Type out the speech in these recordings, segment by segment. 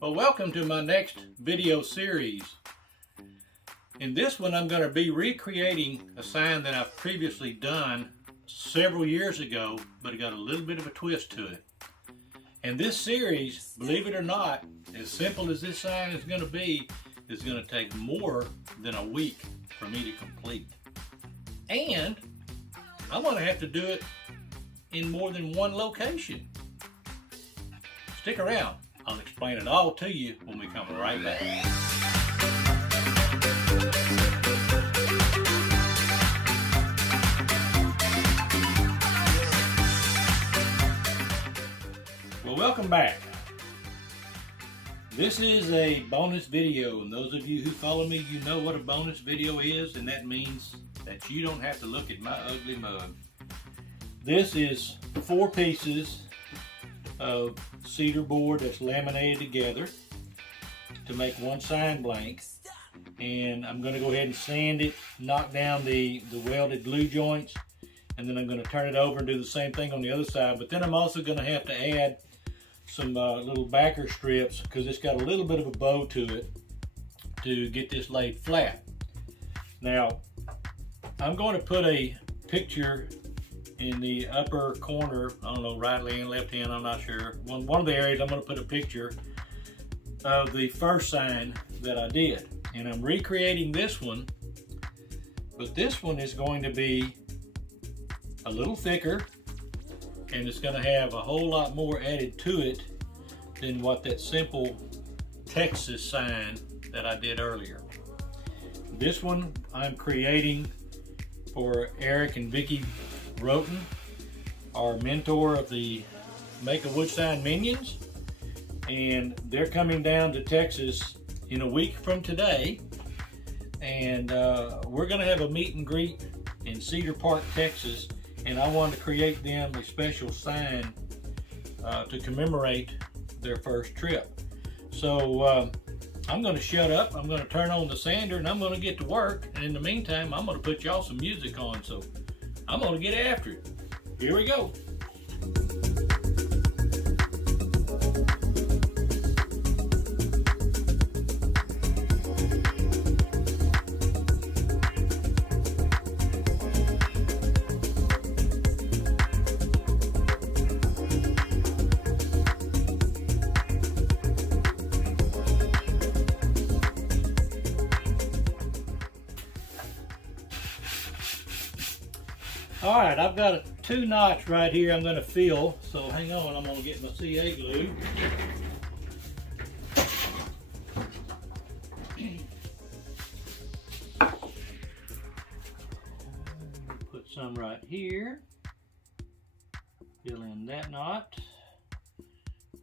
Well, welcome to my next video series. In this one, I'm going to be recreating a sign that I've previously done several years ago, but it got a little bit of a twist to it. And this series, believe it or not, as simple as this sign is going to be, is going to take more than a week for me to complete. And I'm going to have to do it in more than one location. Stick around. I'll explain it all to you when we come right back. Well, welcome back. This is a bonus video, and those of you who follow me, you know what a bonus video is, and that means that you don't have to look at my ugly mug. This is 4 pieces of cedar board that's laminated together to make one sign blank, and I'm going to go ahead and sand it, knock down the welded glue joints, and then I'm going to turn it over and do the same thing on the other side. But then I'm also going to have to add some little backer strips because it's got a little bit of a bow to it to get this laid flat. Now I'm going to put a picture in the upper corner, I don't know, right hand, left hand, I'm not sure. One of the areas I'm going to put a picture of the first sign that I did. And I'm recreating this one, but this one is going to be a little thicker, and it's going to have a whole lot more added to it than what that simple Texas sign that I did earlier. This one I'm creating for Eric and Vicki Rhoten, our mentor of the Make a Wood Sign Minions, and they're coming down to Texas in a week from today, and we're going to have a meet and greet in Cedar Park, Texas, and I wanted to create them a special sign to commemorate their first trip. So I'm going to shut up, I'm going to turn on the sander, and I'm going to get to work, and in the meantime I'm going to put y'all some music on, so I'm going to get after it. Here we go. All right, I've got 2 knots right here I'm going to fill, so hang on, I'm going to get my CA glue. Put some right here, fill in that knot.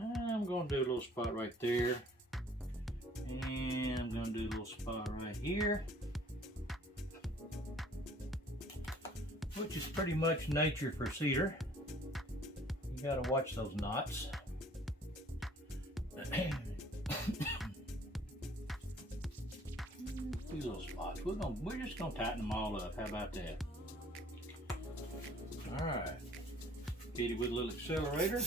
I'm going to do a little spot right there, and I'm going to do a little spot right here, which is pretty much nature for cedar. You gotta watch those knots. These little spots. We're just gonna tighten them all up. How about that? All right. Hit it with a little accelerator.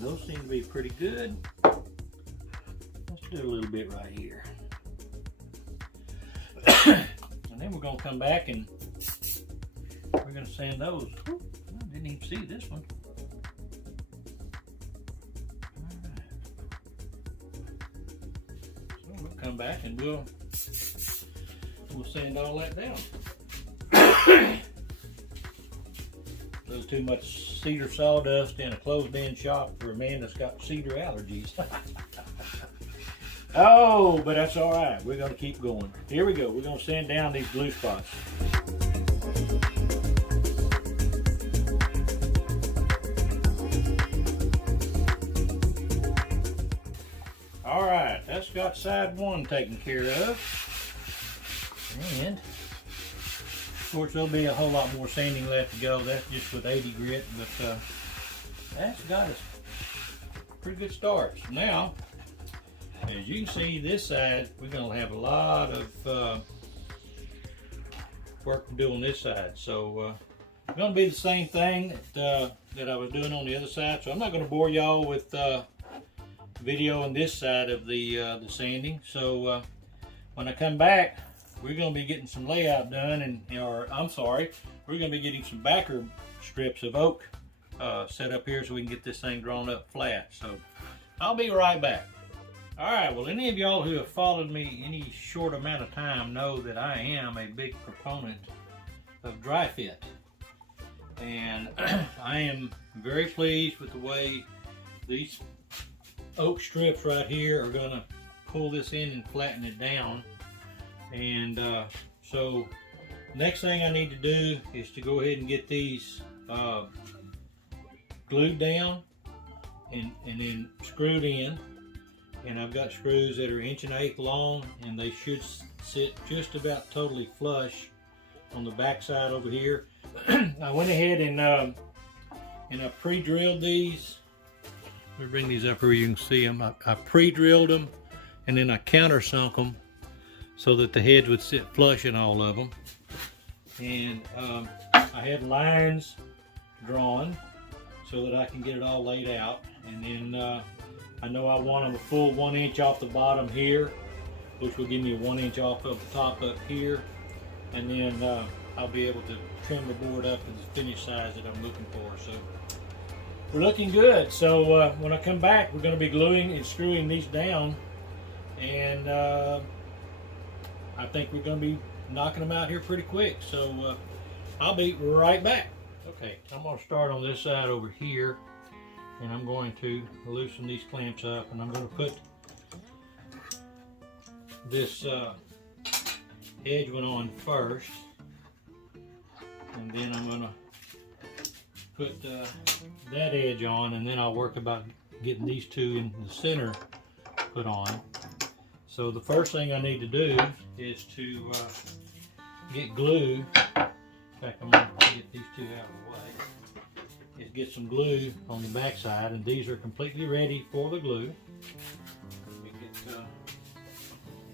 Those seem to be pretty good. Let's do a little bit right here. And then we're going to come back and we're going to sand those. Whew, I didn't even see this one. All right. So we'll come back and we'll sand all that down. A little too much cedar sawdust in a closed-in shop for a man that's got cedar allergies. Oh, but that's all right. We're going to keep going. Here we go. We're going to sand down these glue spots. All right, that's got side 1 taken care of. And of course, there'll be a whole lot more sanding left to go. That's just with 80 grit, but that's got us a pretty good start. So now, as you can see, this side, we're going to have a lot of work to do on this side. So it's going to be the same thing that I was doing on the other side. So I'm not going to bore y'all with video on this side of the sanding. So when I come back, we're going to be getting some layout done, and we're going to be getting some backer strips of oak set up here so we can get this thing drawn up flat. So I'll be right back. Alright, well, any of y'all who have followed me any short amount of time know that I am a big proponent of dry fit. And I am very pleased with the way these oak strips right here are going to pull this in and flatten it down. And so next thing I need to do is to go ahead and get these glued down and then screwed in. And I've got screws that are 1.1 long, and they should sit just about totally flush on the back side over here. I went ahead and I pre-drilled these. Let me bring these up here, you can see them. I pre-drilled them, and then I countersunk them so that the heads would sit flush in all of them. And I had lines drawn so that I can get it all laid out. And then I know I want them a full 1 inch off the bottom here, which will give me a 1 inch off of the top up here. And then I'll be able to trim the board up to the finished size that I'm looking for. So we're looking good. So when I come back, we're going to be gluing and screwing these down. And I think we're going to be knocking them out here pretty quick. So I'll be right back. Okay, I'm going to start on this side over here. And I'm going to loosen these clamps up, and I'm going to put this edge one on first, and then I'm going to put that edge on, and then I'll work about getting these two in the center put on. So the first thing I need to do is to get glue. In fact, I'm going to get these two out of the way. Is get some glue on the back side, and these are completely ready for the glue. Let me get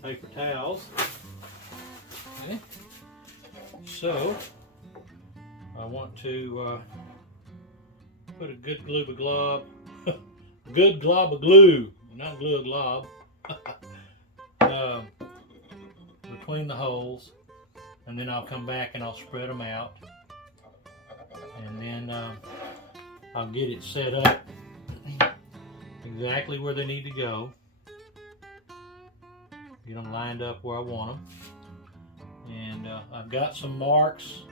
paper towels. Okay. So I want to put a good glob of glue, not glue a glob, between the holes, and then I'll come back and I'll spread them out, and then I'll get it set up exactly where they need to go. Get them lined up where I want them. And I've got some marks,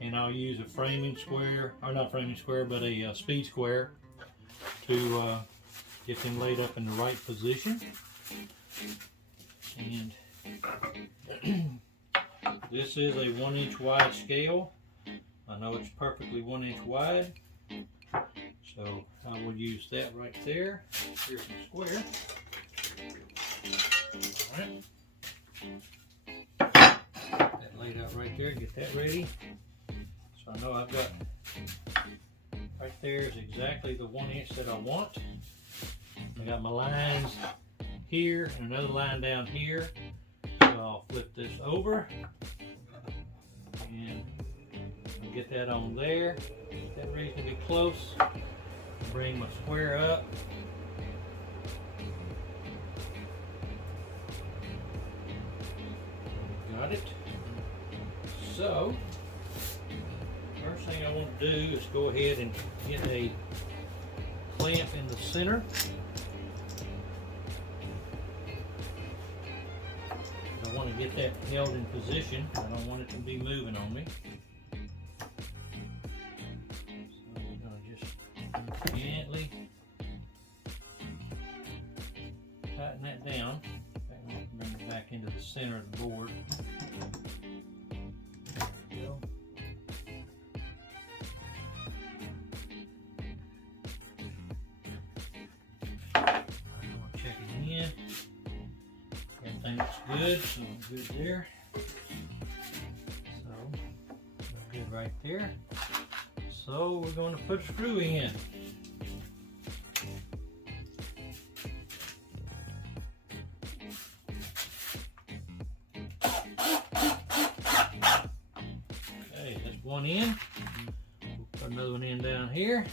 and I'll use a framing square, or not framing square, but a speed square to get them laid up in the right position. And this is a 1 inch wide scale. I know it's perfectly 1 inch wide. So I will use that right there. Here's the square. Alright. That laid out right there, get that ready. So I know I've got right there is exactly the 1 inch that I want. I got my lines here and another line down here. So I'll flip this over and get that on there. Get that reasonably close. Bring my square up. Got it. So, first thing I want to do is go ahead and get a clamp in the center. I want to get that held in position. I don't want it to be moving on me. Gently tighten that down. Bring it back into the center of the board. There we go. I'm check it again. Everything looks good, so I'm good there. So good right there. So we're going to put a screw in. one in. Put another one in down here.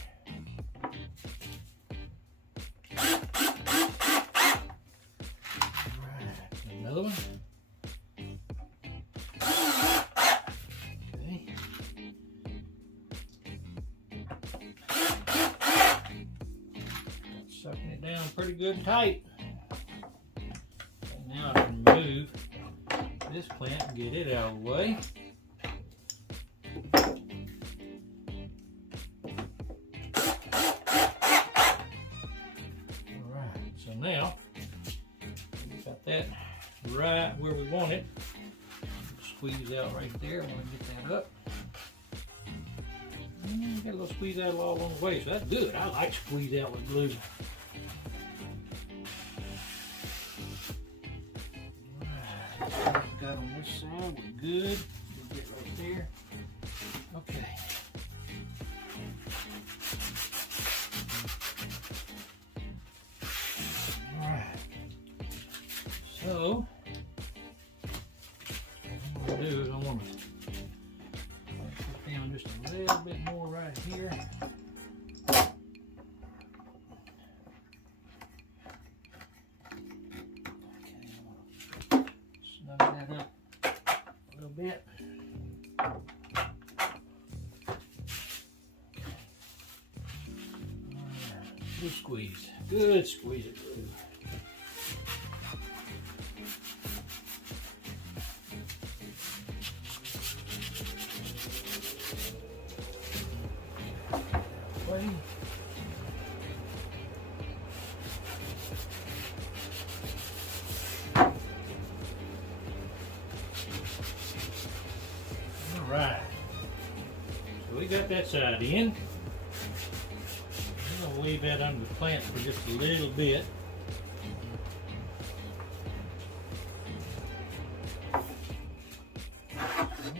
Another one. Okay. Sucking it down pretty good and tight. And now I can move this plant and get it out of the way. Alright, so now we've got that right where we want it. Squeeze out right there. I want to get that up. And get a little squeeze out all along the way, so that's good. I like squeeze out with glue. Alright, got on this side, we're good. We'll get right there. Okay. Alright. So what I'm going to do is I want to put down just a little bit more right here. Okay, snug that up a little bit. Good squeeze. Good squeeze of glue. Alright, so we got that side in. I'm going to leave that under the plant for just a little bit.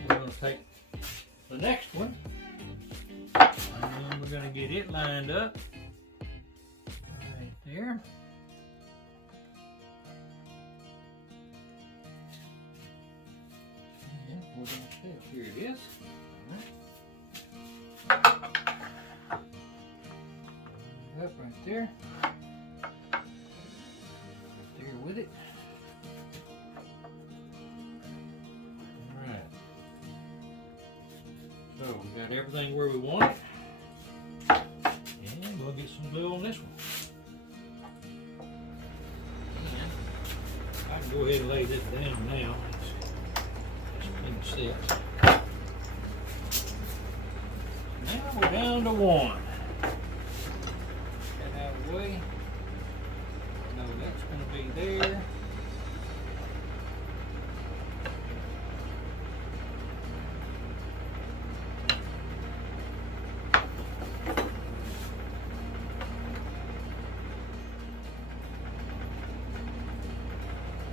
We're going to take the next one and then we're going to get it lined up right there. We're going to take, here it is. All right. Up right there. There with it. All right. So we got everything where we want it. And we'll get some glue on this one. And I can go ahead and lay this down now. Set. Now we're down to one. Get that out of the way. No, that's going to be there.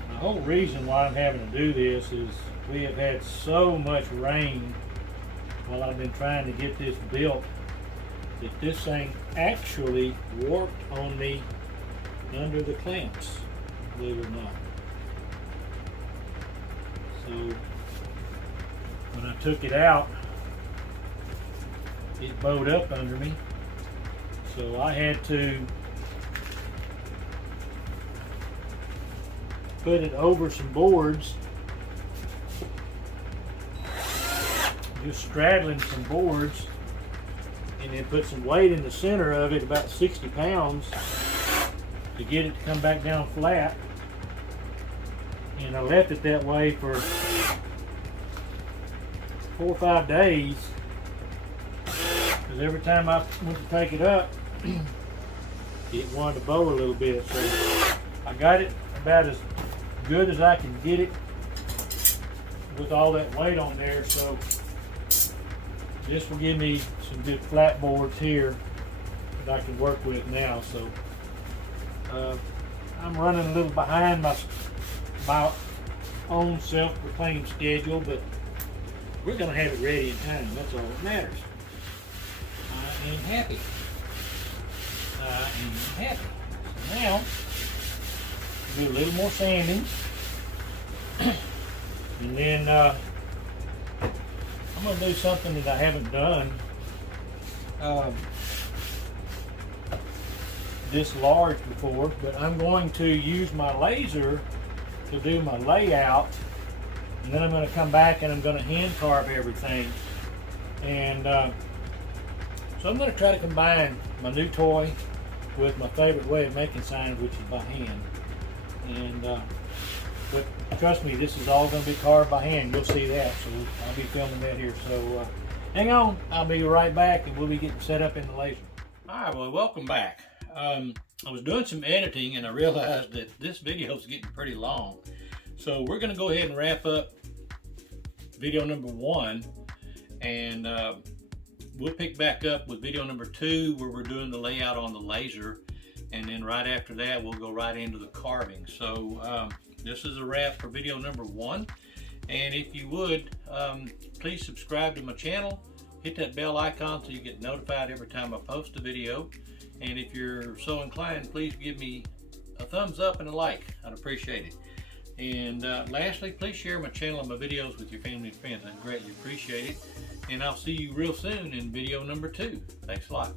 The whole reason why I'm having to do this is we have had so much rain while I've been trying to get this built that this thing actually warped on me under the clamps, believe it or not. So when I took it out, it bowed up under me. So I had to put it over some boards, just straddling some boards, and then put some weight in the center of it, about 60 pounds, to get it to come back down flat. And I left it that way for 4 or 5 days, because every time I went to take it up, it wanted to bow a little bit. So I got it about as good as I can get it with all that weight on there. So this will give me some good flat boards here that I can work with now. So I'm running a little behind my own self-proclaimed schedule, but we're going to have it ready in time. That's all that matters. I am happy. I am happy. So now, do a little more sanding, and then I'm going to do something that I haven't done this large before, but I'm going to use my laser to do my layout, and then I'm going to come back and I'm going to hand carve everything. And so I'm going to try to combine my new toy with my favorite way of making signs, which is by hand. And but trust me, this is all going to be carved by hand. You'll see that, so I'll be filming that here. So hang on, I'll be right back, and we'll be getting set up in the laser. All right, well, welcome back. I was doing some editing, and I realized that this video is getting pretty long. So we're going to go ahead and wrap up video number 1, and we'll pick back up with video number 2, where we're doing the layout on the laser, and then right after that we'll go right into the carving. So this is a wrap for video number 1, and if you would, please subscribe to my channel, hit that bell icon so you get notified every time I post a video, and if you're so inclined, please give me a thumbs up and a like. I'd appreciate it. And lastly, please share my channel and my videos with your family and friends. I'd greatly appreciate it. And I'll see you real soon in video number 2. Thanks a lot.